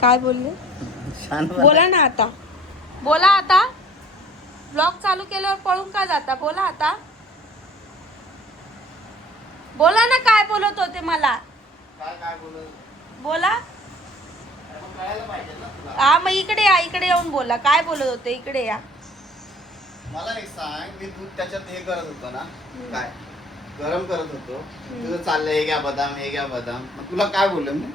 काय बोलले? शानपणा. बोला ना आता, बोला आता. ब्लॉग चालू केल्यावर पळून का जाता? बोला आता, बोला ना. काय बोलत होते मला? काय बोलत? बोला. अरे मग कळायला पाहिजे ना तुला. हा मग इकडे या, इकडे येऊन बोला. काय बोलत होते? इकडे या. मला एक सांग, मी दूध त्याच्यात हे करत होतो ना, काय गरम करत होतो, तुझं चाललंय हे घ्या बदाम, हे घ्या बदाम. मग तुला काय बोललो मी?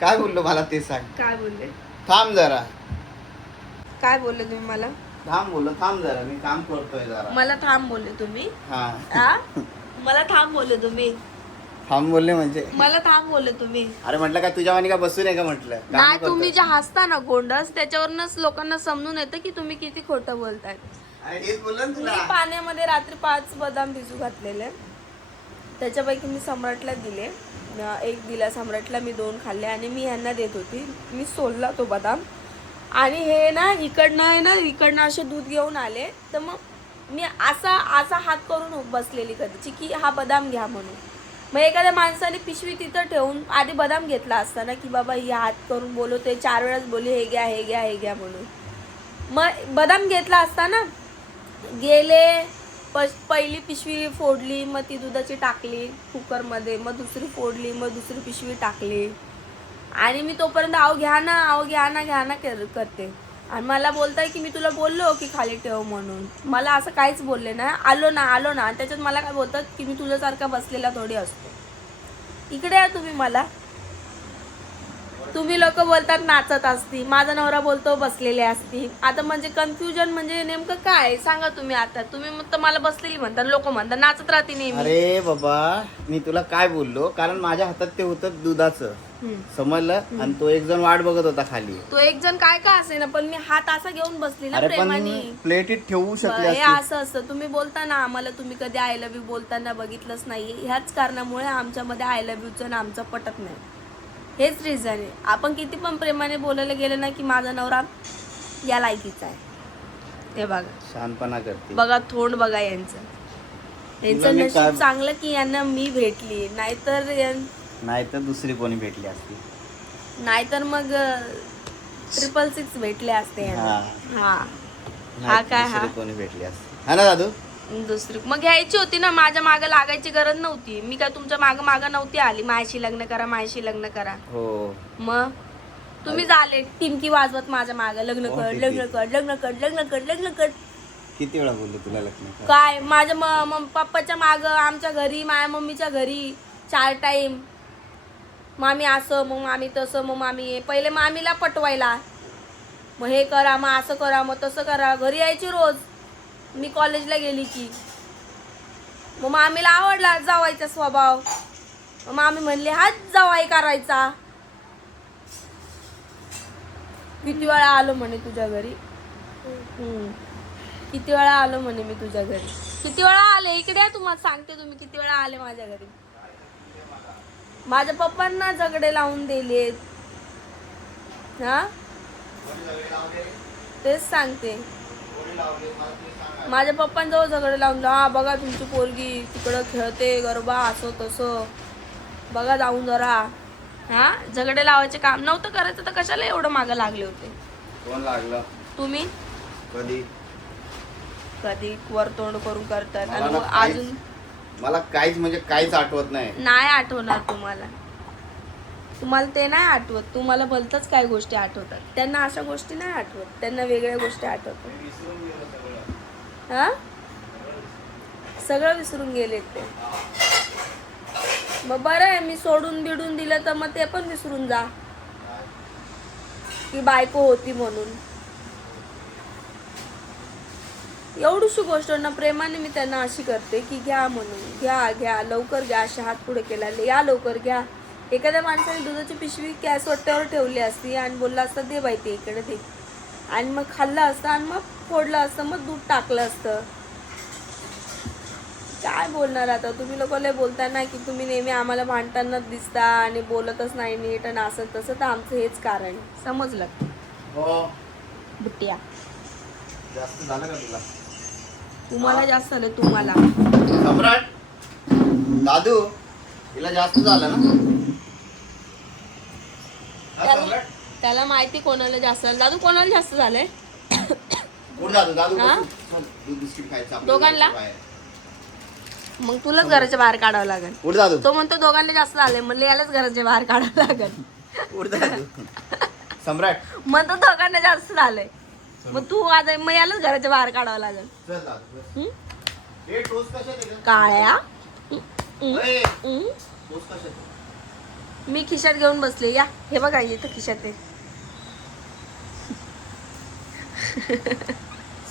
काय बोललो मला ते सांग. काय बोलले? थांब जरा. काय बोलले तुम्ही मला? थांब बोललो, थांब जरा, मी काम करतोय जरा. मला थांब बोलले तुम्ही? हा. आ? मला थांब बोलले तुम्ही? थांब बोलले म्हणजे? मला थांब बोलले तुम्ही? अरे म्हटलं काय तुझ्या वाणी का बसून आहे का म्हटलं? काम नाही, करतोय. तुम्ही जे हसता ना गोंडस, त्याच्यावरनच लोकांना समजून येतं की तुम्ही किती खोटं बोलताय. अरे हेच बोललो ना तुला. मी पाण्यामध्ये रात्री 5 बदाम भिजू घातलेले. त्याच्यापैकी मी सम्राटला दिले. एक दिला सम्राटला, मी 2 खाल्ले आणि मी ह्यांना देत होती. मी सोलला तो बदाम आणि हे ना इकडनं असे दूध घेऊन आले. तर मग मी असा हात करून बसलेली कधीची की हा बदाम घ्या म्हणून. मग एखाद्या माणसाने पिशवी तिथं ठेवून आधी बदाम घेतला असता ना, की बाबा ही हात करून बोलवते, 4 वेळाच बोलली हे घ्या हे घ्या हे घ्या म्हणून. मग बदाम घेतला असता ना. गेले, पहिली पिशवी फोडली, मग ती दुधाची टाकली कुकरमध्ये, मग दुसरी फोडली, मग दुसरी पिशवी टाकली आणि मी तोपर्यंत आव घ्या ना करते. आणि मला बोलताय की मी तुला बोललो की खाली ठेव म्हणून. मला असं काहीच बोलले ना. आलो ना. आणि त्याच्यात मला काय बोलतात की मी तुझ्यासारखा बसलेला थोडी असतो. इकडे या तुम्ही. मला तुम्ही लोक बोलतात नाचत असती, माझा नवरा बोलतो बसलेले असती. आता म्हणजे कन्फ्युजन म्हणजे नेमकं काय सांगा तुम्ही. आता तुम्ही मग मला बसलेली म्हणता, लोक म्हणतात नाचत राहते नेहमी. अरे बाबा, मी तुला काय बोललो, कारण माझ्या हातात ते होतं दुधाचं, समजलं. आणि तो एक जण वाट बघत होता खाली. तो एक जण काय असे ना, पण मी हात असा घेऊन बसली ना अरे पण प्रेमाने. प्लेटीत ठेवू शकले हे असते. असं असतं. तुम्ही बोलता ना आम्हाला, तुम्ही कधी आय लव्ह यू बोलताना बघितलंच नाही. ह्याच कारणामुळे आमच्यामध्ये आय लव्ह यूचं ना आमचं पटत नाही. हेच रिझन आहे. आपण किती पण प्रेमाने बोलायला गेलं ना की माझा नवरा या लायकीचा आहे. हे बघा, शानपणा करते. बघा तोंड बघा यांचं. यांचं मी नशीब काय- चांगलं की यांना मी भेटली, नाहीतर दुसरी कोणी भेटली असती. नाहीतर मग 666 भेटले असते यांना. हा नाहीतर काय दुसरी हा? कोणी भेटली असती. हा ना दादू? दुसरी मग घ्यायची होती ना. माझ्या मागे लागायची गरज नव्हती. मी काय तुमच्या मागं नव्हती आली माझ्याशी लग्न करा. हो. मग तुम्ही झाले टिमकी वाजवत माझ्या मागे लग्न कर. किती वेळा बोललो तुला लग्न कर? काय माझ्या पप्पाच्या माग, आमच्या घरी, माझ्या मम्मीच्या घरी 4 टाइम. मामी असं, मग मामी तसं, मग मामी पहिले मामीला पटवायला, मग हे करा, मग असं करा, मग तसं करा. घरी यायची रोज मी कॉलेजला गेली की. मग मामीला आवडला जावायचा स्वभाव. मग मामी म्हणली हाच जावाई करायचा. किती वेळा आलो म्हणे तुझ्या घरी. किती वेळा आलो म्हणे मी तुझ्या घरी. किती वेळा आले इकडे या, तुम्हाला सांगते तुम्ही किती वेळा आले माझ्या घरी. माझ्या पप्पांना झगडे लावून दिलेत. हा तेच सांगते. माझ्या पप्पांजवळ झगडे लावून, हा बघा तुमची पोरगी तिकडं खेळते गरबा असं तसं, बघा जाऊन जरा. हा झगडे लावायचे काम नव्हतं करायचं तर कशाला एवढं मागं लागले होते? कोण लागलं? तुम्ही कधी वरतोंड करून करतात. आणि मला मग काहीच- अजून मला काहीच आठवत नाही. नाही आठवणार तुम्हाला ते नाही आठवत. तुम्हाला भलतंच काही गोष्टी आठवतात. त्यांना अशा गोष्टी नाही आठवत. त्यांना वेगळ्या गोष्टी आठवतात. हा सगळं विसरून गेले ते. मग बरं आहे, मी सोडून बिडून दिलं तर मग ते पण विसरून जा की बायको होती म्हणून. एवढीशी गोष्ट ना प्रेमाने मी त्यांना अशी करते की घ्या म्हणून, घ्या लवकर घ्या. अशा हात पुढे केला, या लवकर घ्या. एखाद्या माणसाने दुधाची पिशवी गॅस वट्ट्यावर ठेवली असती आणि बोलला असता दे बाई ते इकडे दे, आणि मग खाल्लं असतं आणि मग फोडलं असतं, मग दूध टाकलं असतं. काय बोलणार आता. तुम्ही लोक लय बोलताय ना की तुम्ही नेहमी आम्हाला भांडताना दिसता आणि बोलतच नाही नीट आणि असं तसं. तर आमचं हेच कारण. समजलं? हो. बुट्ट्या जास्त झालं का तुला? तुम्हाला जास्त झालं. तुम्हाला सम्राट दादू, हिला जास्त झालं ना? हा, सम्राट? त्याला माहिती कोणाला जास्त झालं. दादू कोणाला जास्त झालंय? उठ दादू, दादू हा? बसू. चल, दूध बिस्किट खायचं आपल्याला दोघांना? जायचं बाहेर. मग तुलाच घराच्या बाहेर काढावं लागेल. उठ दादू, तो म्हणतो दोघांना जास्त झाले, म्हणले यालाच घराच्या बाहेर काढावं लागेल. उठ दादू. सम्राट म्हणतो दोघांना जास्त झालंय, मग तू आता मग यालाच घराच्या बाहेर काढावं लागेल. चल दादू बस. हं? हे टोस्ट कशात आहे गं? काळ्या ओय, हं? टोस्ट कशात आहे? मी खिशात घेऊन बसले. या हे बघा इथं खिशात आहे.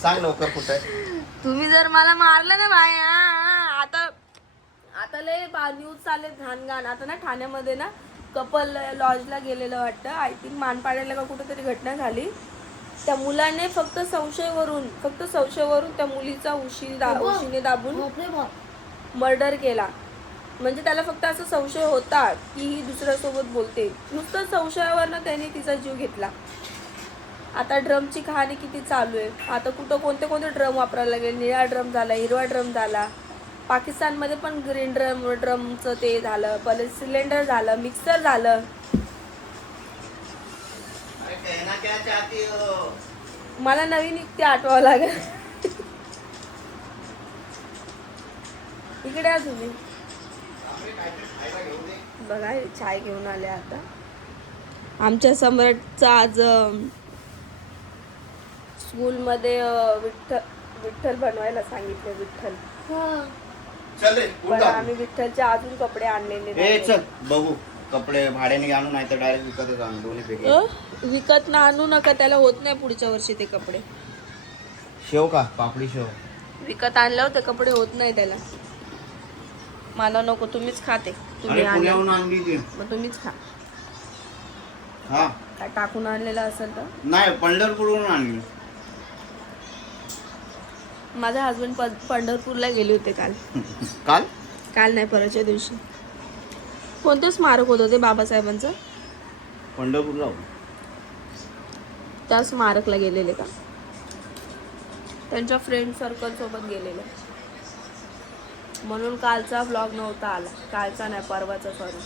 सांग लवकर कुठं आहे? तुम्ही जर मला मारलं ना बाय आता आता लय न्यूज चालले घाण. आता ना ठाण्यामध्ये ना कपल लॉजला गेलेलं वाटतं. आय थिंक मानपाड्याला का कुठेतरी घटना झाली. त्या मुलाने फक्त संशयावरून त्या मुलीचा उशीने दाबून मर्डर केला. म्हणजे त्याला फक्त असा संशय होता की ही दुसऱ्यासोबत बोलते. नुसतं संशयावरनं त्याने तिचा जीव घेतला. आता ड्रमची कहाणी किती चालू आहे. आता कुठं कोणते ड्रम वापरायला लागले. निळा ड्रम झाला, हिरवा ड्रम झाला. पाकिस्तानमध्ये पण ग्रीन ड्रमचं ते झालं. परत सिलेंडर झालं, मिक्सर झालं. अरे कहना क्या चाहती हो? मला नवीन युक्ती आठवावं लागेल. इकडे या तुम्ही. बापरे, काहीतरी खायला घेऊन दे. बघा चाय घेऊन आले आता. आमच्या सम्राटचा आज स्कूलमध्ये विठ्ठल बनवायला सांगितले. विठ्ठल चल रे, उठ पण दादू. आम्ही विठ्ठलचे अजून कपडे आणलेले ए नाहीये. चल बघू, कपडे भाड्याने आणू नाही तर डायरेक्ट विकतच आणू, दोन्ही पैकी. विकत ना आणू नका, त्याला होत नाही पुढच्या वर्षी ते कपडे. शेव का पापडी शेव? विकत आणल्यावर ते कपडे होत नाही त्याला. मला नको, तुम्हीच खाते. तुम्ही अरे आणले पुण्याहून आणली ती. मग तुम्हीच खा. हा काय टाकून आणलेलं असेल तर. नाही, पंढरपूरहून आणली. माझे हस्बंड पंढरपूरला गेले होते काल. काल नाही, परवाच्या दिवशी. कोणतं स्मारक होतं ते बाबासाहेबांचं? पंढरपूरला होतो. त्या स्मारकला गेलेले का? त्यांच्या फ्रेंड सर्कल सोबत गेलेले, म्हणून कालचा व्लॉग नव्हता आला. कालचा नाही, परवाचा. सॉरी,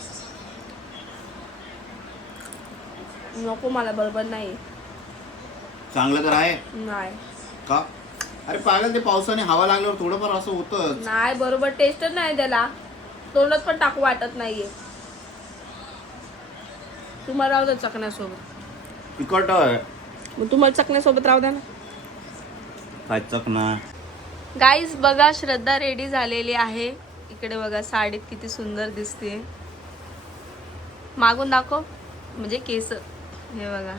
नको मला, बरोबर नाही. चांगलं तर आहे नाही का? अरे पागल, ते पावसाने हवा लागल्यावर थोडंफार असं होतं. नाही, बरोबर टेस्टच नाही त्याला. तोंडात पण टाकू वाटत नाहीये. तुम्हाला राहू द्या चकण्यासोबत. तिखट आहे. मग तुम्हाला चकण्यासोबत राहू द्या ना. काय चकना. गाईज बघा, श्रद्धा रेडी झालेली आहे. इकडे बघा, साडीत किती सुंदर दिसते. मागून दाखव, म्हणजे केस. हे बघा,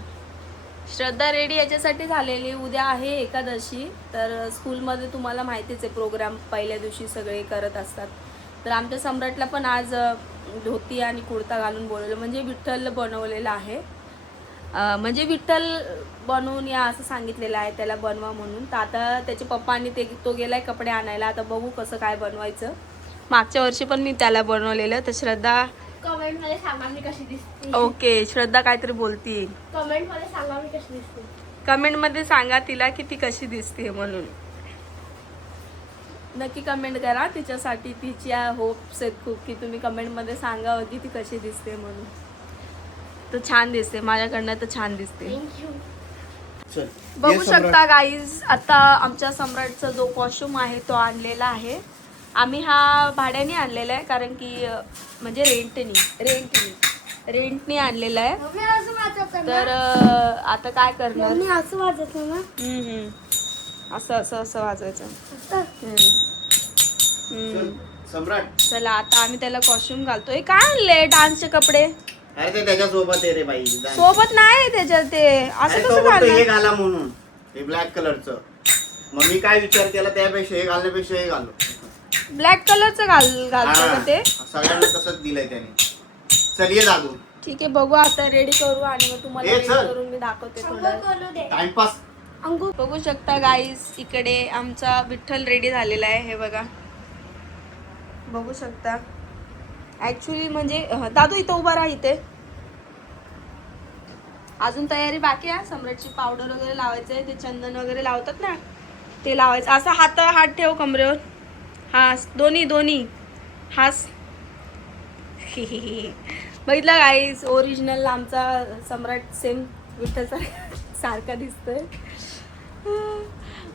श्रद्धा रेडी याच्यासाठी झालेली. उद्या आहे एकादशी. तर स्कूलमध्ये तुम्हाला माहितीच आहे, प्रोग्राम पहिल्या दिवशी सगळे करत असतात. तर आमच्या सम्राटला पण आज धोती आणि कुर्ता घालून बोलवलं. म्हणजे विठ्ठल बनवलेलं आहे. म्हणजे विठ्ठल बनवून या असं सांगितलेलं आहे त्याला, बनवा म्हणून. तर आता त्याचे पप्पांनी तो गेलाय कपडे आणायला. आता बघू कसं काय बनवायचं. मागच्या वर्षी पण मी त्याला बनवलेलं. तर श्रद्धा कमेंट मध्ये सांगा मी कशी दिसते. ओके, श्रद्धा काहीतरी बोलती. कमेंट मध्ये सांगा मी कशी दिसते. कमेंट मध्ये सांगा तिला की ती कशी दिसते म्हणून. नक्की कमेंट करा तिच्यासाठी. तिच्या होप्स आहेत खूप की तुम्ही कमेंट मध्ये सांगा की ती कशी दिसते म्हणून. तर छान दिसते, माझ्याकडनं तर छान दिसते. थँक्यू. चल, बघू ये सम्राट. शकता गाईज, आता आमच्या सम्राटचा जो कॉस्ट्युम आहे तो आणलेला आहे. आम्ही हा भाड्याने आणलेला आहे, कारण की म्हणजे रेंटनी आणलेला आहे. मम्मी असं वाजत तर आता काय करणार. मम्मी असं वाजत ना. असं असं असं वाजवायचं. चल, सम्राट. चला आता आम्ही त्याला कॉस्ट्युम घालतोय. काय आणले डान्सचे कपडे? अरे ते त्याच्यासोबत आहे रे बाई. सोबत नाही त्याच्यात ते. असं अरे तो कसं बोलतो हे घालणार? घाला म्हणून, हे ब्लॅक कलरचं. मग मी काय विचार केला, त्यापेक्षा हे घालण्यापेक्षा हे घालो. ब्लॅक कलरचं घालतो का ते? सगळ्यांना तसंच दिलंय त्याने. चल ये दादू. ठीक आहे, बघू आता रेडी करू आणि मग तुम्हाला ए, रेडी चल. करून मी दाखवते अंघोळ थोडं. करू दे. टाइमपास. अंघोळ. बघू शकता गाईस, इकडे आमचा विठ्ठल रेडी झालेला आहे. हे बघा, बघू शकता. ऍक्च्युली म्हणजे दादू इथं उभा राहा. इथे अजून तयारी बाकी आहे. सम्राटची पावडर वगैरे लावायचं आहे. ते चंदन वगैरे लावतात ना, ते लावायचं. असं हात ठेव कमरेवर. हा, दोन्ही हास. बघितलं गाईस, ओरिजिनल आमचा सम्राट सेम विठ्ठल सारखा दिसतोय.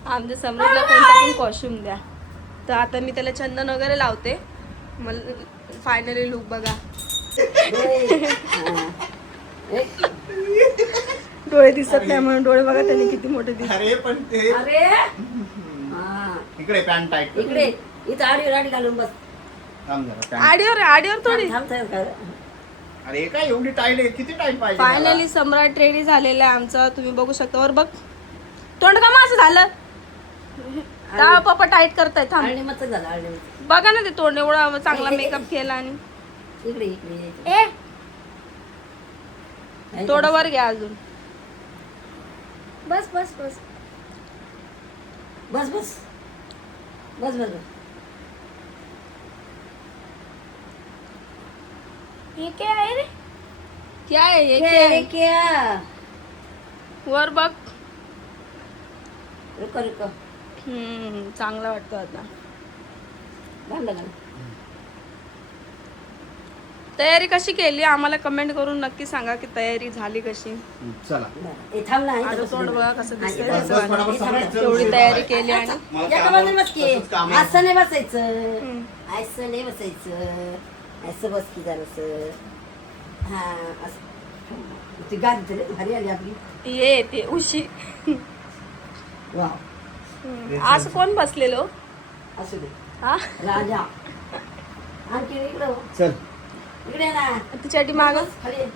आमच्या सम्राटला कोणता पण कॉस्ट्युम द्या. तर आता मी त्याला चंदन वगैरे लावते. मला फायनली लुक बघा. डोळे दिसत नाही म्हणून डोळे बघा त्याने किती मोठे दिसत. अरे पण ते अरे इकडे पॅन्ट टाईट कर. इकडे इथं आडी राडी घालून बस. थांब जरा पॅन्ट. आडीवर थोडी. थांब थांब थांब. अरे काय एवढी टाईट आहे? किती टाईट पाहिजे मला? फायनली सम्राट रेडी झालेला आहे आमचा. तुम्ही बघू शकता. वर बघ तोंड का माझं झालं. का पप्पा टाईट करताय. थांब आळणी मत झालं आळणी मत. बघा ना ते तोंड एवढा चांगला मेकअप केला आणि इकडे इकडे ए थोडं वर घ्या अजून. बस बस बस बस बस बस बस ये क्या आहे रे? क्या आहे हे क्या आहे? क्या वर बघ. रुको रुको चांगला वाटतो आता. घाल घाल. तयारी कशी केली आम्हाला कमेंट करून नक्की सांगा की तयारी झाली कशी. चला ए थांब ना आता इथं तोंड बस. बघा कसं दिसतंय. बस, बस, पटापट सम्राट, चल, तेवढी चल, तयारी बाय. केली आणि मला एका कामावर बाजूला बस की. तसंच काम आहे. असं नाही बसायचं. हम्म. असं नाही बसायचं. असं बस की जरासं. हा असं ती गादी तरी भारी आली आपली. ये ते उशी. वा असं कोण बसलेलो असू दे. हा राजा आणखी इकडं हो. चल इकडे ये ना. तिच्यासाठी माग खाली ये.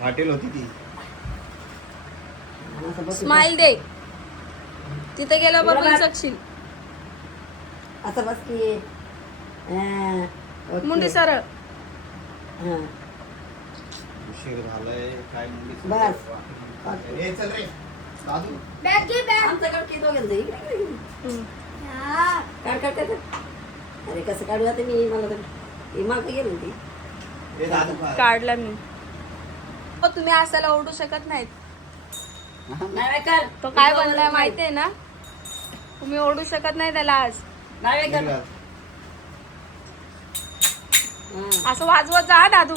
हॉटेल होती ती. असं बस. स्माइल दे. तिथे गेल्यावर इकडं बघू बघ. शकशील. असं बस की. हा, ओके. मुंडी सरळ. हा. उशीर झालाय काय मुलीचं? बस. ए, चल रे दादू. बॅग घे बॅग. आमच्याकडे किती दोघांचं इकडे इकडे. हम्म. हा. काढ काढ काढ. अरे कसं काढू आता मी मला तर हे मागं गेलो ती. ए, दादू काय? काढला मी. हो, तुम्ही असायला ओढू शकत नाहीत. नाही कर. तो काय बनलाय माहितीये ना. तुम्ही ओढू शकत नाही त्याला आज. नाही कर. निघाल. हा. असं वाजवत जा हा दादू.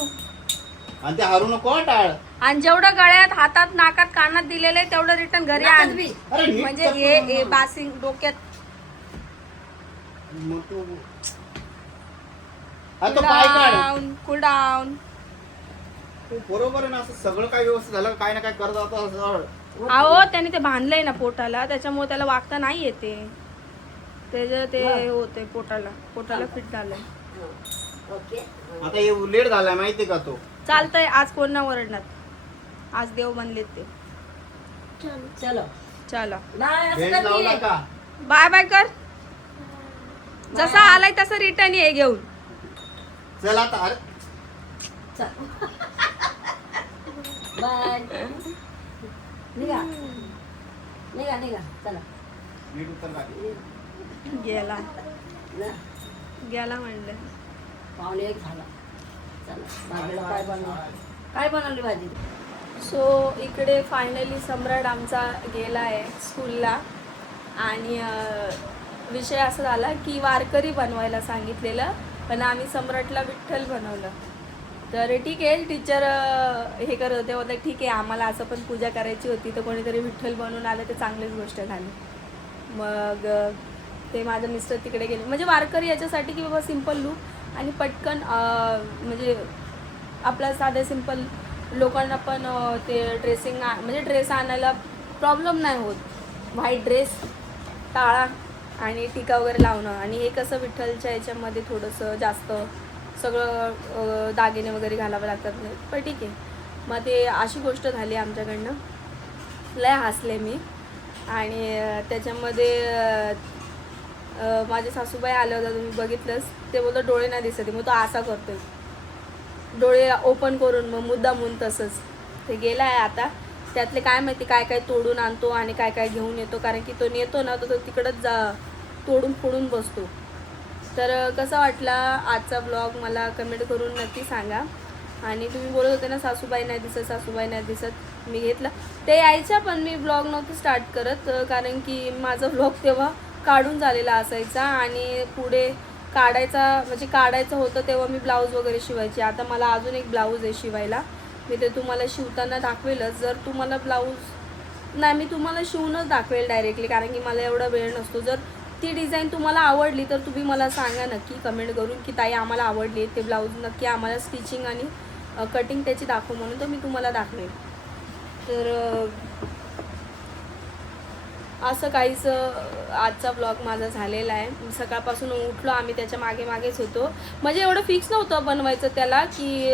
आणि ते हरू नको टाळ. आणि जेवढं गळ्यात हातात नाकात कानात दिलेलं आहे तेवढं रिटर्न घरी नाकात आण. बी. अरे नीट म्हणजे कर हे ना. हे बासिंग डोक्यात. मग तू आता पाय काढ. Cool down. तू बरोबर आहे ना. असं सगळं काय व्यवस्थित झालं काय ना काय करत आता असं. अहो त्याने ते बांधलंय ना पोटाला त्याच्यामुळे त्याला वागता नाही येते. त्याच्या ते होते पोटाला फिट झालंय. हा. ओके. हा. आता हे लेट झालाय माहितीये का तो. चालतंय. आज कोण ना ओरडणार. आज देव बनलेत ते. चलो. चला नाही असं भेट कर लावला की. का? बाय बाय कर. जसा आलाय तसं रिटर्न ये घेऊन. चल आता. अरे चल. बाय. निघा निघा निघा चला. नीट उत्तर काय? गेला ना. गेला म्हणलं. पावणे एक झाला. चला भाजीला काय बनवली भाजी. सो इकडे फायनली सम्राट आमचा गेला आहे स्कूलला. आणि विषय असा झाला की वारकरी बनवायला सांगितलेलं पण आम्ही सम्राटला विठ्ठल बनवलं. तर ठीक आहे टीचर हे करत होते. बोलतात ठीक आहे आम्हाला असं पण पूजा करायची होती तर कोणीतरी विठ्ठल बनवून आलं तर चांगलीच गोष्ट झाली. मग ते माझं मिस्टर तिकडे गेले. म्हणजे वारकरी याच्यासाठी की बाबा सिम्पल लूक आणि पटकन म्हणजे आपला साधे सिम्पल लोकांना पण ते ड्रेसिंग म्हणजे ड्रेस आणायला प्रॉब्लेम नाही होत. व्हाईट ड्रेस काळा आणि टिका वगैरे लावणं. आणि हे कसं विठ्ठलच्या याच्यामध्ये थोडंसं जास्त सगळं दागिने वगैरे घालावं लागतात. पण ठीक आहे. मग ते अशी गोष्ट झाली आमच्याकडनं. लय हसले मी. आणि त्याच्यामध्ये माझे सासूबाई आल्या होत्या तुम्ही बघितलंच. ते बोलतो डोळे नाही दिसत. मग तो असा करतोय डोळे ओपन करून मग मुद्दामून तसंच. ते गेला आहे आता. त्यातले काय माहिती काय काय तोडून आणतो आणि काय काय घेऊन येतो. कारण की तो नेतो ना तो तिकडंच तोडून फोडून बसतो. तर कसा वाटला आजचा ब्लॉग मला कमेंट करून नक्की सांगा. आणि तुम्ही बोलत होते ना सासूबाई नाही दिसत सासूबाई नाही दिसत. मी घेतला ते यायच्या पण मी ब्लॉग नव्हते स्टार्ट करत कारण की माझा ब्लॉग तेव्हा काढून झालेला असायचा. आणि पुढे काढायचं होतं तेव्हा मी ब्लाऊज वगैरे शिवायची. आता मला अजून एक ब्लाऊज आहे शिवायला मी ते तुम्हाला शिवताना दाखवेलच. जर तुम्हाला ब्लाऊज नाही, मी तुम्हाला शिवूनच दाखवेल डायरेक्टली, कारण की मला एवढा वेळ नसतो. जर ती डिझाईन तुम्हाला आवडली तर तुम्ही मला सांगा नक्की कमेंट करून की ताई आम्हाला आवडली ते ब्लाऊज, नक्की आम्हाला स्टिचिंग आणि कटिंग त्याची दाखव म्हणून, तर मी तुम्हाला दाखवेल. तर असं काहीच आजचा ब्लॉग माझा झालेला आहे. सकाळपासून उठलो आम्ही त्याच्या मागे मागेच होतो. म्हणजे एवढं फिक्स नव्हतं बनवायचं त्याला की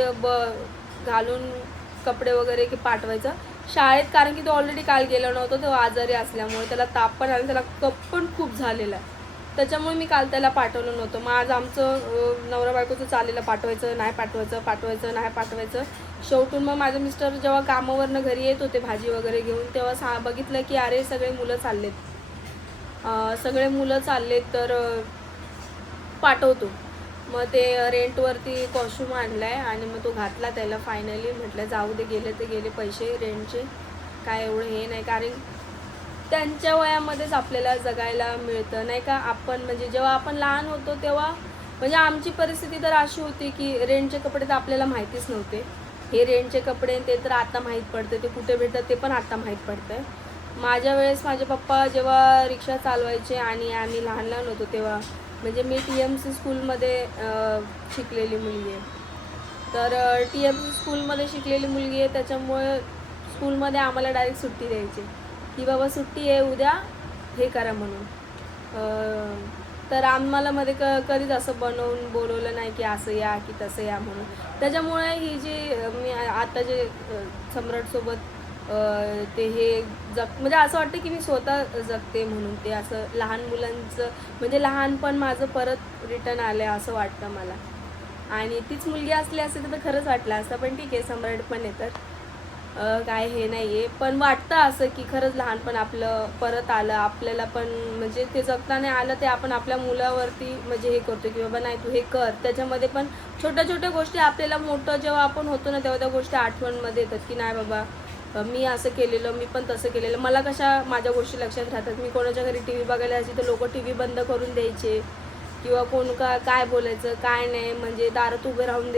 घालून कपडे वगैरे की पाठवायचं शाळेत, कारण की तो ऑलरेडी काल गेला नव्हता, तो आजारी असल्यामुळे त्याला ताप पण आला, त्याला कप पण खूप झालेला आहे, त्याच्यामुळे मी काल त्याला पाठवलं नव्हतं. मग आज आमचं नवरा बायकोचं चाललेलं पाठवायचं नाही पाठवायचं नाही पाठवायचं. शेवटून मग माझे मिस्टर जेव्हा कामावरनं घरी येत होते भाजी वगैरे घेऊन, तेव्हा बघितलं की अरे सगळे मुलं चाललेत तर पाठवतो. मग ते रेंटवरती कॉस्ट्यूम आणला आहे आणि मग तो घातला त्याला फायनली. म्हटलं जाऊ दे, गेले ते गेले पैसे रेंटचे, काय एवढं हे नाही, कारण त्यांच्या वयामध्येच आपल्याला जगायला मिळतं नाही का. आपण म्हणजे जेव्हा आपण लहान होतो तेव्हा म्हणजे आमची परिस्थिती तर अशी होती की रेंटचे कपडे तर आपल्याला माहितीच नव्हते. हे रेंटचे कपडे ते तर आता माहीत पडते, ते कुठे भेटतात ते पण आता माहीत पडतं आहे. माझ्या वेळेस माझे पप्पा जेव्हा रिक्षा चालवायचे आणि आम्ही लहान लहान होतो तेव्हा, म्हणजे मी TMC स्कूलमध्ये शिकलेली मुलगी आहे. तर TMC स्कूलमध्ये शिकलेली मुलगी आहे, त्याच्यामुळे स्कूलमध्ये आम्हाला डायरेक्ट सुट्टी द्यायची की बाबा सुट्टी आहे उद्या, हे करा म्हणून. तर आम्हाला मध्ये कधीच असं बनवून बोलवलं नाही की असं या की तसं या म्हणून. त्याच्यामुळे ही जी मी आता जे सम्राटसोबत ते हे म्हणजे असं वाटतं की मी स्वतः जगते म्हणून. ते असं लहान मुलांचं म्हणजे लहानपण माझं परत रिटर्न आलं आहे असं वाटतं मला. आणि तीच मुलगी असली असते तर खरंच वाटलं असतं, पण ठीक आहे सम्राट पण आहे तर काय हे नाही आहे. पण वाटतं असं की खरंच लहानपण आपलं परत आलं आपल्याला, पण म्हणजे ते जगताना आलं ते आपण आपल्या मुलावरती म्हणजे हे करतो की बाबा नाही तू हे कर. त्याच्यामध्ये पण छोट्या छोट्या गोष्टी आपल्याला मोठं जेव्हा आपण होतो ना तेव्हा त्या गोष्टी आठवणमध्ये येतात की नाही बाबा मी असं केलेलं, मी पण तसं केलेलं. मला कशा माझ्या गोष्टी लक्षात राहतात. मी कोणाच्या घरी TV बघायला जायची तर लोक TV बंद करून द्यायचे किंवा कोण काय बोलायचं काय नाही, म्हणजे दारात उभे राहून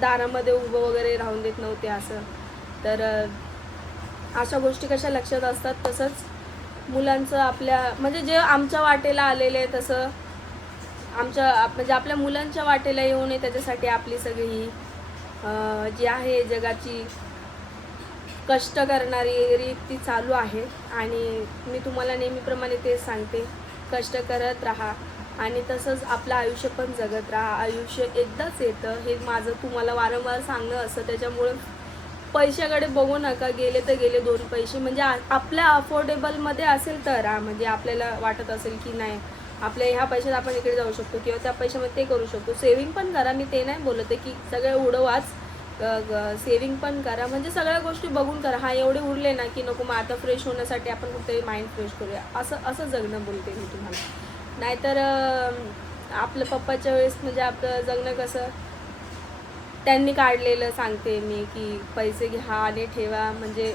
दारामध्ये उभं वगैरे राहून देत नव्हते असं. तर अशा गोष्टी कशा लक्षात असतात, तसंच मुलांचं आपल्या म्हणजे जे आमच्या वाटेला आलेलं आहे तसं म्हणजे आपल्या मुलांच्या वाटेला येऊ नये त्याच्यासाठी आपली सगळी जी आहे जगाची कष्ट करणारी रीत ती चालू आहे. आणि मी तुम्हाला नेहमीप्रमाणे तेच सांगते, कष्ट करत राहा आणि तसंच आपलं आयुष्य पण जगत राहा. आयुष्य एकदाच येतं हे माझं तुम्हाला वारंवार सांगणं असतं. त्याच्यामुळे पैशाकडे बघू नका, गेले तर गेले 2 पैसे, म्हणजे आपल्या अफोर्डेबलमध्ये असेल तर म्हणजे आपल्याला वाटत असेल की नाही आपल्या ह्या पैशात आपण इकडे जाऊ शकतो किंवा त्या पैशामध्ये ते करू शकतो. सेविंग पण करा, मी ते नाही बोलत आहे की सगळे उडवाच, सेविंग पण करा, म्हणजे सगळ्या गोष्टी बघून करा. हा एवढे उरले ना की नको मग आता फ्रेश होण्यासाठी आपण कुठे माइंड फ्रेश करूया असं जगणं बोलते मी तुम्हाला. नाहीतर आपलं पप्पाच्या वेळेस म्हणजे आपलं जगणं कसं त्यांनी काढलेलं सांगते मी की पैसे घ्या आणि ठेवा, म्हणजे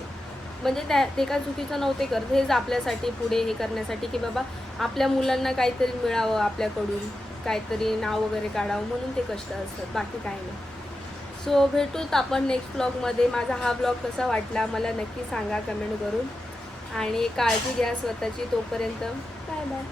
ते काय चुकीचं नव्हते करत, हेच आपल्यासाठी पुढे हे करण्यासाठी की बाबा आपल्या मुलांना काहीतरी मिळावं, आपल्याकडून काहीतरी नाव वगैरे काढावं म्हणून ते कष्ट असतात, बाकी काही नाही. सो भेटूत आपण नेक्स्ट ब्लॉगमध्ये. माझा हा ब्लॉग कसा वाटला मला नक्की सांगा कमेंट करून आणि काळजी घ्या स्वतःची. तोपर्यंत बाय बाय.